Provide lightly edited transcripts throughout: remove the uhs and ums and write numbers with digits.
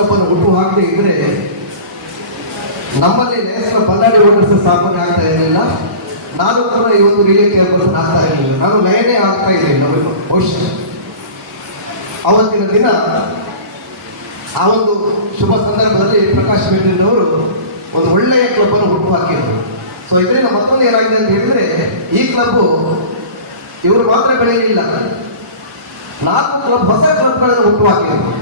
Club ಅನ್ನು ಹುಟ್ಟು ಹಾಕದೇ ಇದ್ರೆ ನಮ್ಮಲ್ಲಿ ಲಯನ್ಸ್ ಕ್ಲಬ್ ಬಳ್ಳಾರಿ ಓಟರ್ಸ್ ಸ್ಥಾಪನೆ ಆಗ್ತಾ ಇರಲಿಲ್ಲ. ನಾನು ಕೂಡ ಈ ಒಂದು ರಿಲೇ ಚೇರ್ಪರ್ಸನ್ ಆಗ್ತಾ ಇರಲಿಲ್ಲ. ನಾನು ಲಯನೇ ಆಗ್ತಾ ಇರಲಿಲ್ಲ ಬಹುಶಃ. ಅವತ್ತಿನ ದಿನ ಆ ಒಂದು ಶುಭ ಸಂದರ್ಭದಲ್ಲಿ ಪ್ರಕಾಶ್ ಮೇಟಿನವರು ಒಂದು ಒಳ್ಳೆಯ ಕ್ಲಬ್ ಅನ್ನು ಹುಟ್ಟು ಹಾಕಿದ್ರು. ಸೊ ಇದರಿಂದ ಮತ್ತೊಂದು ಏನಾಗಿದೆ ಅಂತ ಹೇಳಿದ್ರೆ, ಈ ಕ್ಲಬ್ ಇವರು ಮಾತ್ರ ಬೆಳೆಯಲಿಲ್ಲ, 4 ಕ್ಲಬ್ ಹೊಸ ಕ್ಲಬ್ಗಳನ್ನು ಹುಟ್ಟು ಹಾಕಿದ್ರು.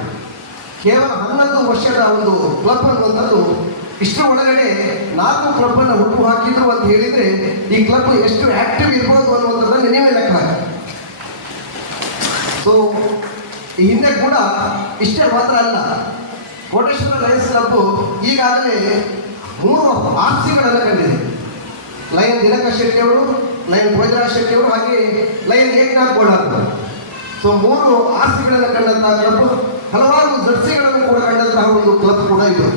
ಕೇವಲ 11 ವರ್ಷದ ಒಂದು ಕ್ಲಬ್ ಅನ್ನುವಂಥದ್ದು ಇಷ್ಟರ ಒಳಗಡೆ 4 ಕ್ಲಬ್ ಅನ್ನು ಹುಟ್ಟು ಹಾಕಿದ್ರು ಅಂತ ಹೇಳಿದ್ರೆ ಈ ಕ್ಲಬ್ ಎಷ್ಟು ಆಕ್ಟಿವ್ ಇರ್ಬೋದು ಅನ್ನುವಂಥದ್ದನ್ನು ನೀವೇ ಲೆಕ್ಕ ಹಾಕಿ. ಸೊ ಈ ಹಿಂದೆ ಕೂಡ ಇಷ್ಟೇ ಮಾತ್ರ ಅಲ್ಲ, ಕೋಟೇಶ್ವರ ಲಯನ್ಸ್ ಕ್ಲಬ್ ಈಗಾಗಲೇ 3 ಆರ್ಸಿಗಳನ್ನು ಕಂಡಿದೆ. ಲಯನ್ ದಿನಕರ್ ಶೆಟ್ಟಿ ಅವರು, ಲಯನ್ ಭೋಜರಾಜ್ ಶೆಟ್ಟಿ ಅವರು, ಹಾಗೆ ಲಯನ್ ಏಕನಾಥ್ ಗೋಳಾರ್. ಸೊ 3 ಆರ್ಸಿಗಳನ್ನು ಕಂಡಂತಹ ಕ್ಲಬ್, ಹಲವಾರು ಜರ್ಸಿಗಳನ್ನು ಕೂಡ ಕಂಡಂತಹ ಒಂದು ಕ್ಲಬ್ ಕೂಡ ಇದೆ.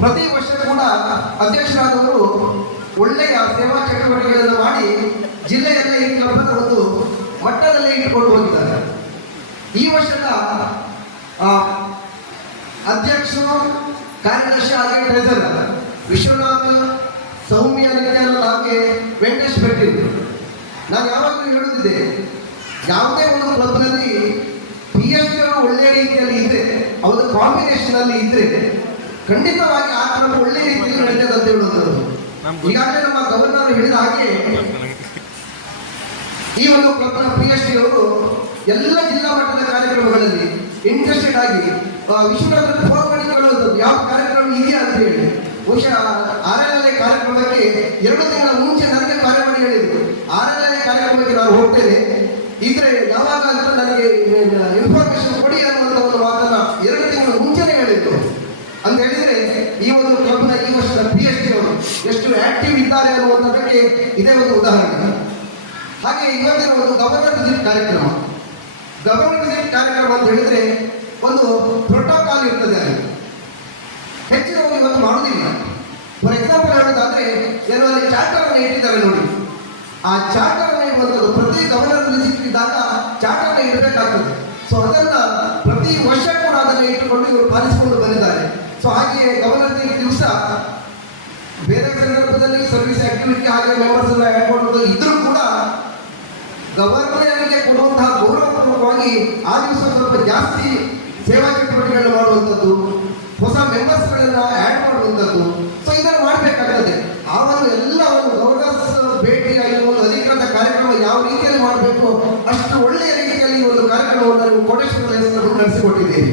ಪ್ರತಿ ವರ್ಷ ಕೂಡ ಅಧ್ಯಕ್ಷರಾದವರು ಒಳ್ಳೆಯ ಸೇವಾ ಚಟುವಟಿಕೆಗಳನ್ನು ಮಾಡಿ ಜಿಲ್ಲೆಯಲ್ಲೇ ಈ ಕ್ಲಬ್ ಅನ್ನು ಒಂದು ಮಟ್ಟದಲ್ಲೇ ಇಟ್ಟುಕೊಂಡು ಹೋಗಿದ್ದಾರೆ. ಈ ವರ್ಷದ ಅಧ್ಯಕ್ಷರು, ಕಾರ್ಯದರ್ಶಿ ಹಾಗೆ ಟ್ರೆಜರರ್ ವಿಶ್ವನಾಥ್, ಸೌಮ್ಯ ನಿತ್ಯಾನಂದ ಹಾಗೆ ವೆಂಕಟೇಶ್ ಭಟ್ಟಿ. ನಾನು ಯಾವಾಗಲೂ ಹೇಳುತ್ತಿದ್ದೆ, ಯಾವುದೇ ಒಂದು ಕ್ಲಬ್ನಲ್ಲಿ PhD ಒಳ್ಳೆಯ ರೀತಿಯಲ್ಲಿ ಇದ್ರೆ, ಅವರ ಕಾಂಬಿನೇಷನ್ ಅಲ್ಲಿ ಇದ್ರೆ ಖಂಡಿತವಾಗಿ ಆ ಕ್ಲಬ್ ಒಳ್ಳೆಯ ರೀತಿಯಲ್ಲಿ ನಡೀತದೆ ಅಂತ ಹೇಳುವಂಥದ್ದು. ಈಗಾಗಲೇ ನಮ್ಮ ಗವರ್ನರ್ ಹೇಳಿದ ಹಾಗೆ ಈ ಒಂದು ಕ್ಲಬ್ನ PhD ಅವರು ಎಲ್ಲ ಜಿಲ್ಲಾ ಮಟ್ಟದ ಕಾರ್ಯಕ್ರಮಗಳಲ್ಲಿ ಇಂಟ್ರೆಸ್ಟೆಡ್ ಆಗಿ ವಿಶ್ವನಾಥ್ ಫೋನ್ ಮಾಡಿ ಕೇಳುವಂಥದ್ದು, ಯಾವ ಕಾರ್ಯಕ್ರಮ ಇದೆಯಾ ಅಂತ ಹೇಳಿ. ಬಹುಶಃ RLLA ಕಾರ್ಯಕ್ರಮಕ್ಕೆ 2 ತಿಂಗಳ ಮುಂಚೆ ನನಗೆ ಕಾರ್ಯ ಮಾಡಿ ಹೇಳಿದ್ರು, RLLA ಕಾರ್ಯಕ್ರಮಕ್ಕೆ ನಾನು ಹೋಗ್ತೇನೆ, ಇದ್ರೆ ಯಾವಾಗ ಅಂತ ನನಗೆ ಇನ್ಫಾರ್ಮೇಶನ್ ಕೊಡಿ ಅನ್ನುವಂಥ ಒಂದು ಮಾತನ್ನ 2 ತಿಂಗಳ ಮುಂಚೆನೆ ಹೇಳಿದ್ರು. ಅಂತ ಹೇಳಿದ್ರೆ ಈ ಒಂದು ಕ್ಲಬ್ನ ಈ ವರ್ಷದ PhD ಅವರು ಎಷ್ಟು ಆಕ್ಟಿವ್ ಇದ್ದಾರೆ ಅನ್ನುವಂಥದ್ದಕ್ಕೆ ಇದೇ ಒಂದು ಉದಾಹರಣೆ. ಹಾಗೆ ಇವತ್ತಿನ ಒಂದು ಗವರ್ನರ್ ವಿಸಿಟ್ ಕಾರ್ಯಕ್ರಮ ಅಂತ ಹೇಳಿದ್ರೆ ಒಂದು ಪ್ರೋಟೋಕಾಲ್ ಇರ್ತದೆ. ಅಲ್ಲಿ ಹೆಚ್ಚಿನವರು ಇವತ್ತು ಮಾಡುವುದಿಲ್ಲ. ಫಾರ್ ಎಕ್ಸಾಂಪಲ್ ಹೇಳೋದಾದ್ರೆ, ಕೆಲವರಲ್ಲಿ ಚಾರ್ಟರ್ ಅನ್ನು ಇಟ್ಟಿದ್ದಾರೆ ನೋಡಿ, ಆ ಚಾರ್ಟರ್ ಅನ್ನು ಇರುವಂಥದ್ದು ಪ್ರತಿ ಗವರ್ನರ್ ವಿಸಿಟ್ ಇದ್ದಾಗ ಚಾರ್ಟರ್ ಅನ್ನು ಇಡಬೇಕಾಗ್ತದೆ. ಸೊ ಅದನ್ನ ಪ್ರತಿ ವರ್ಷ ಕೂಡ ಅದನ್ನು ಇಟ್ಟುಕೊಂಡು ಇವರು ಪಾಲಿಸಿಕೊಂಡು ಬಂದಿದ್ದಾರೆ. ಸೊ ಹಾಗೆ ಗವರ್ನರ್ ದಿವಸ ಬೇರೆ ಸಂದರ್ಭದಲ್ಲಿ ಸರ್ವಿಸ್ ಆಕ್ಟಿವಿಟಿ ಹಾಗೆ ಮೆಂಬರ್ಸ್ ಎಲ್ಲ ಆ್ಯಡ್ ಮಾಡೋದು ಇದ್ರೂ ಕೂಡ ಗವರ್ನರ್ಗೆ ಕೊಡುವಂತಹ ಗೌರವಪೂರ್ವಕವಾಗಿ ಆ ದಿವಸ ಸ್ವಲ್ಪ ಜಾಸ್ತಿ ಸೇವಾ ಚಟುವಟಿಕೆಗಳನ್ನು ಮಾಡುವಂಥದ್ದು, ಹೊಸ ಮೆಂಬರ್ಸ್ಗಳನ್ನ ಆ್ಯಡ್ ಮಾಡುವಂಥದ್ದು. ಸೊ ಇದನ್ನು ಮಾಡಬೇಕಾಗ್ತದೆ. ಆ ಒಂದು ಎಲ್ಲ ಒಂದು ಗವರ್ನರ್ಸ್ ಭೇಟಿಯಾಗಿ ಒಂದು ಅಧಿಕೃತ ಕಾರ್ಯಕ್ರಮ ಯಾವ ರೀತಿಯಲ್ಲಿ ಮಾಡಬೇಕು ಅಷ್ಟು ಒಳ್ಳೆಯ ರೀತಿಯಲ್ಲಿ ಒಂದು ಕಾರ್ಯಕ್ರಮವನ್ನು ನಾವು ಕೋಟೇಶ್ವರ ಲಯನ್ಸ್ ನಡೆಸಿಕೊಟ್ಟಿದ್ದೇವೆ.